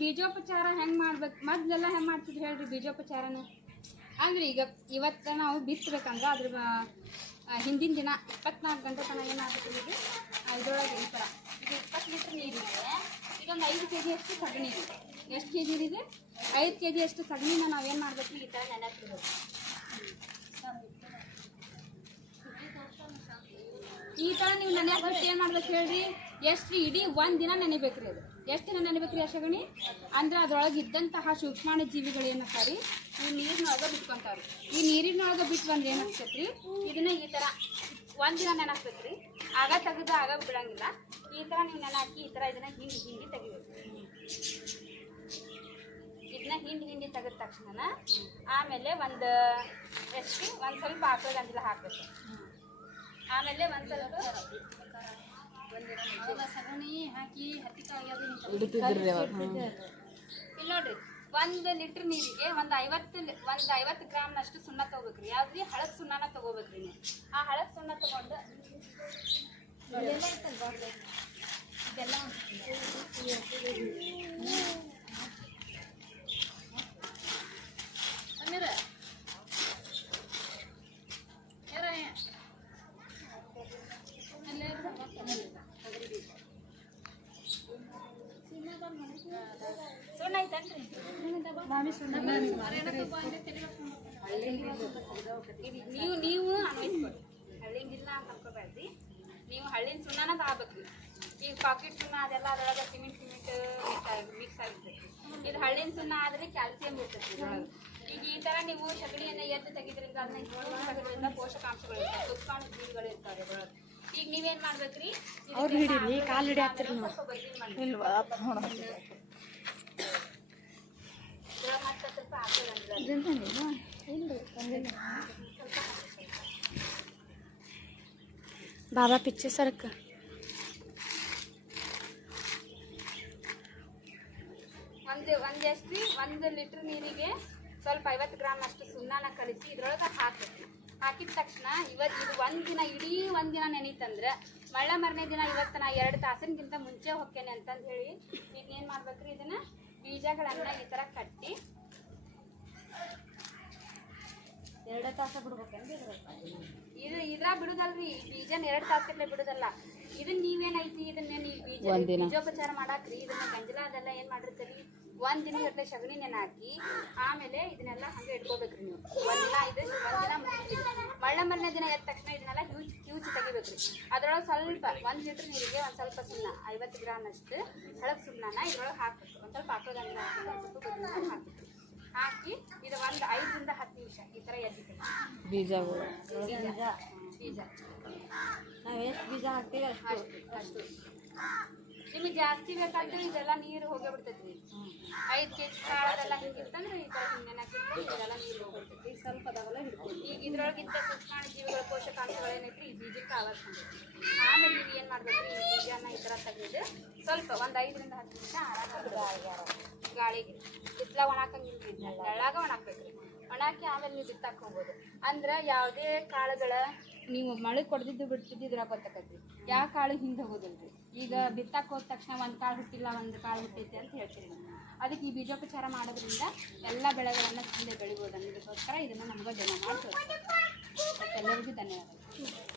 ಬೀಜೋಪಚಾರ ಹೆಂಗ್ ಮಾಡ್ಬೇಕು? ಮೊದಲೆಲ್ಲ ಹೆಂಗ್ ಮಾಡ್ತಿದ್ರು ಹೇಳ್ರಿ ಬೀಜೋಪಚಾರನ? ಅಂದ್ರೆ ಈಗ ಇವತ್ತ ನಾವು ಬಿತ್ತಬೇಕಂದ್ರೆ ಅದ್ರ ಹಿಂದಿನ ದಿನ ಇಪ್ಪತ್ನಾಲ್ಕು ಗಂಟೆ ತನಕ ಏನಾಗುತ್ತೆ ಇದು ಇದರೊಳಗೆ ಈ ಥರ ಇಪ್ಪತ್ತು ಲೀಟ್ರ್ ನೀರಿದೆ. ಇದೊಂದು ಐದು ಕೆ ಜಿ ಅಷ್ಟು ಸಗಣಿ ಇದೆ. ಎಷ್ಟು ಕೆ ಜಿ ಇದೆ? ಐದು ಕೆ ಜಿ ಅಷ್ಟು ಸಗಣಿನ ನಾವೇನು ಮಾಡ್ಬೇಕು? ಈ ಥರ ನೆನೆಸ್ಬಿಡ್ಬೇಕು ಈ ಥರ ನೀವು ನೆನೆ ಏನು ಮಾಡ್ಬೇಕು ಹೇಳ್ರಿ? ಎಷ್ಟು ರೀ ಇಡೀ ಒಂದು ದಿನ ನೆನೆಬೇಕ್ರಿ ಅದು. ಎಷ್ಟು ದಿನ ನೆನೆಬೇಕ್ರಿ ರೀ ಅಶಗಣಿ ಅಂದ್ರೆ ಅದ್ರೊಳಗೆ ಇದ್ದಂತಹ ಸೂಕ್ಷ್ಮಾಣು ಜೀವಿಗಳು ಸಾರಿ, ಈ ನೀರಿನೊಳಗೆ ಬಿಟ್ಕೊಂತಾವ್ರಿ. ಈ ನೀರಿನೊಳಗೆ ಬಿಟ್ಟು ಬಂದು ಏನಾಗ್ತೈತ್ರಿ? ಇದನ್ನ ಈ ಥರ ಒಂದು ದಿನ ನೆನಾಕ್ಬೇಕ್ರಿ ಆಗ ತೆಗೆದು ಆಗ ಬಿಡಂಗಿಲ್ಲ. ಈ ಥರ ನೀವು ನೆನಾಕಿ, ಈ ಥರ ಇದನ್ನ ಹಿಂಡಿ ಹಿಂಡಿ ತೆಗಿಬೇಕು ಇದನ್ನ ಹಿಂಡಿ ಹಿಂಡಿ ತೆಗೆದ ತಕ್ಷಣ ಆಮೇಲೆ ಒಂದು ಎಷ್ಟು ಒಂದು ಸ್ವಲ್ಪ ಆಕಳ ಹಾಕ್ಬೇಕು. ಆಮೇಲೆ ಒಂದು ಸ್ವಲ್ಪ ಅದು ಇಲ್ಲಿ ನೋಡ್ರಿ ಒಂದು ಲೀಟ್ರ್ ನೀರಿಗೆ ಒಂದು ಐವತ್ತು ಒಂದು ಐವತ್ತು ಗ್ರಾಮ್ನಷ್ಟು ಸುಣ್ಣ ತಗೋಬೇಕ್ರಿ ಯಾವ್ದ್ರಿ ಹಳದ್ ಸುಣ್ಣನ ತಗೋಬೇಕ್ರಿ ನೀವು ಆ ಹಳದ್ ಸುಣ್ಣ ತಗೊಂಡು ಇದೆಲ್ಲ ಸಮೀರ ಸುಣ್ಣ ಐತನ್ರಿ ಇದು ನೀವು ನೀವು ಅನ್ವಯಿಸ್ಕೊಡಿ ಹಳ್ಳಿಂಗಿಲ್ಲ ಅಂತ ಅನ್ಕೋಬೇಡ್ರಿ ನೀವು. ಹಳ್ಳಿನ ಸುಣ್ಣನ ತಗೋಬೇಕ್ರಿ ಈಗ ಪಾಕೆಟ್ ಸುಣ್ಣ ಅದೆಲ್ಲ ಅದ್ರೊಳಗೆ ಸಿಮೆಂಟ್ ಸಿಮೆಂಟ್ ಮಿಕ್ಸ್ ಆಗಿರ್ತೈತಿ ಇದು ಹಳ್ಳಿನ ಸುಣ್ಣ ಆದ್ರೆ ಕ್ಯಾಲ್ಸಿಯಂ ಇರ್ತೈತಿ ಈಗ ಈ ತರ ನೀವು ಸಗಣಿಯನ್ನ ಎದ್ದು ತೆಗಿದ್ರಿಂದ ಅದನ್ನ ಸಗಣಿಯಿಂದ ತೆಗೆದ್ರಿಂದ ಪೋಷಕಾಂಶಗಳು ಇರ್ತಾವೆ ಸೂಕ್ಷ್ಮಾಣು ಜೀವಿಗಳು ಇರ್ತವೆ ಅದ್ರೊಳಗೆ ಈಗ ನೀವೇನ್ ಮಾಡ್ಬೇಕ್ರಿ ಅವ್ರು ಹಿಡೀರಿ ಕಾಲು ಹಿಡಿ ಹತ್ತಿರ ಮತ್ತೆ ಸ್ವಲ್ಪ ಹಾಕೋದಂದ್ರೆ ಬಾಬಾ ಪಿಚ್ಚೆ ಸರ್ಕ. ಒಂದು ಒಂದು ಎಷ್ಟು ಒಂದು ಲೀಟ್ರ್ ನೀರಿಗೆ ಸ್ವಲ್ಪ ಐವತ್ತು ಗ್ರಾಮ್ ಅಷ್ಟು ಸುಣ್ಣನ ಕಲಿಸಿ ಇದ್ರೊಳಗೆ ಹಾಕಿ ಹಾಕಿದ ತಕ್ಷಣ ಇವತ್ತು ಇದು ಒಂದು ದಿನ, ಇಡೀ ಒಂದು ದಿನ ನೆನೀತಂದ್ರೆ ಮಳ್ಳ ಮರನೇ ದಿನ ಇವತ್ತು ನಾ ಎರಡು ತಾಸಿನಗಿಂತ ಮುಂಚೆ ಹೊಕ್ಕೇನೆ ಅಂತಂದು ಹೇಳಿ ಈಗ ಏನು ಮಾಡ್ಬೇಕ್ರಿ ಇದನ್ನ? ಬೀಜಗಳನ್ನ ಈ ಥರ ಕಟ್ಟಿ ಎರಡು ತಾಸ ಬಿಡ್ಬೇಕು ಇದು ಇದ್ರ ಬಿಡುದಲ್ರಿ ಬೀಜನ ಎರಡು ತಾಸಗಟ್ಲೆ ಬಿಡುದಲ್ಲ. ಇದನ್ನ ನೀವೇನೈತಿ ಇದನ್ನ ನೀವು ಬೀಜ ಬೀಜೋಪಚಾರ ಮಾಡಾಕ್ರಿ ಇದನ್ನ ಗಂಜಲ ಅದೆಲ್ಲ ಏನ್ ಮಾಡಿರ್ತೀರಿ? ಒಂದ್ ದಿನ ಇರ್ಲಿ ಸಗಣಿ ನೆನೆ ಹಾಕಿ ಆಮೇಲೆ ಇದನ್ನೆಲ್ಲ ಹಂಗೆ ಇಟ್ಕೋಬೇಕ್ರಿ ನೀವು. ಒಂದಿನ ಇದು ಒಂದಿನ ಮಳ್ಳ ಮರನೇ ದಿನ ಎದ್ದ ತಕ್ಷಣ ಇದನ್ನೆಲ್ಲ ಹ್ಯೂಚ್ ಹ್ಯೂಚ್ ತೆಗಿಬೇಕ್ರಿ. ಅದ್ರೊಳಗೆ ಸ್ವಲ್ಪ ಒಂದ್ ಲೀಟರ್ ನೀರಿಗೆ ಒಂದ್ ಸ್ವಲ್ಪ ಸುಣ್ಣ ಐವತ್ತು ಗ್ರಾಮ್ ಅಷ್ಟು ಹಳಕ್ ಸುಣ್ಣನ ಇದ್ರೊಳಗೆ ಹಾಕ್ಬೇಕು. ಒಂದ್ ಸ್ವಲ್ಪ ಸ್ವಲ್ಪ ಹಾಕ್ಬೇಕು. ಹಾಕಿ ಇದು ಒಂದು ಐದರಿಂದ ಹತ್ತು ನಿಮಿಷ ಈ ಥರ ಎದ್ದಿಬೇಕು ಬೀಜಗಳು ಬೀಜ. ಬೀಜ ಬೀಜ ಹಾಕ್ತೀವಿ ಅಷ್ಟು ಅಷ್ಟು. ನಿಮಗೆ ಜಾಸ್ತಿ ಬೇಕಂದ್ರೆ ಇದೆಲ್ಲ ನೀರು ಹೋಗೇ ಬಿಡ್ತೈತಿ ಐದು ಕೆ ಜಿ ಕಾಳದೆಲ್ಲ ಹಿಂಗಿರ್ತಂದ್ರೆ ಈ ಥರ ಹಿಂಗೆ ಹಾಕಿದ್ರೆ ಇದೆಲ್ಲ ನೀರು ಹೋಗ್ಬಿಡ್ತೈತಿ. ಸ್ವಲ್ಪ ಅದಾವಲ್ಲ ಹಿಡ್ಕೊಂಡು ಈಗ ಇದ್ರೊಳಗಿಂತ ಸೂಕ್ಷ್ಮಾಣು ಜೀವಿಗಳ ಪೋಷಕಾಂಶಗಳು ಏನೈತ್ರಿ? ಈ ಬೀಜಕ್ಕೆ ಆವರಿಸ್ಕೊಂಡೈತಿ ಆಮೇಲೆ ನೀವು ಏನು ಮಾಡ್ಬೇಕು? ಈ ಬೀಜನ ಈ ಥರ ತೆಗೆದು ಸ್ವಲ್ಪ ಒಂದು ಐದರಿಂದ ಹತ್ತು ನಿಮಿಷ ಆರಾಮ ಗಾಳಿಗೆ ಬಿಸ್ಲ ಒಣಾಕಂಗಿಲ್ಲ ನೆಳ್ಳಾಗ ಒಣಾಕ್ಬೇಕ್ರಿ ಒಣಾಕಿ ಆಮೇಲೆ ನೀವು ಬಿತ್ತಾಕ್ ಹೋಗ್ಬೋದು. ಅಂದ್ರೆ ಯಾವುದೇ ಕಾಳುಗಳ ನೀವು ಮಳೆ ಕೊಡ್ದಿದ್ದು ಬಿಡ್ತಿದ್ದಿದ್ರ ಗೊತ್ತಾಕತ್ತಿ ಯಾವ ಕಾಳು ಹಿಂದೆ ಹೋಗೋದಿಲ್ರಿ ಈಗ ಬಿತ್ತಾಕ ಹೋದ ತಕ್ಷಣ ಒಂದು ಕಾಳು ಹುಟ್ಟಿಲ್ಲ, ಒಂದು ಕಾಳು ಹುಟ್ಟೈತೆ ಅಂತ ಹೇಳ್ತೀರಿ ಅದಕ್ಕೆ ಈ ಬೀಜೋಪಚಾರ ಮಾಡೋದ್ರಿಂದ ಎಲ್ಲ ಬೆಳೆಗಳನ್ನು ಚಂದ ಬೆಳಿಬೋದು ಅನ್ನೋದಕ್ಕೋಸ್ಕರ ಇದನ್ನು ನಮ್ಗೆ ಜನ ಮಾಡ್ತೀವಿ ಎಲ್ಲರಿಗೂ ಧನ್ಯವಾದಗಳು.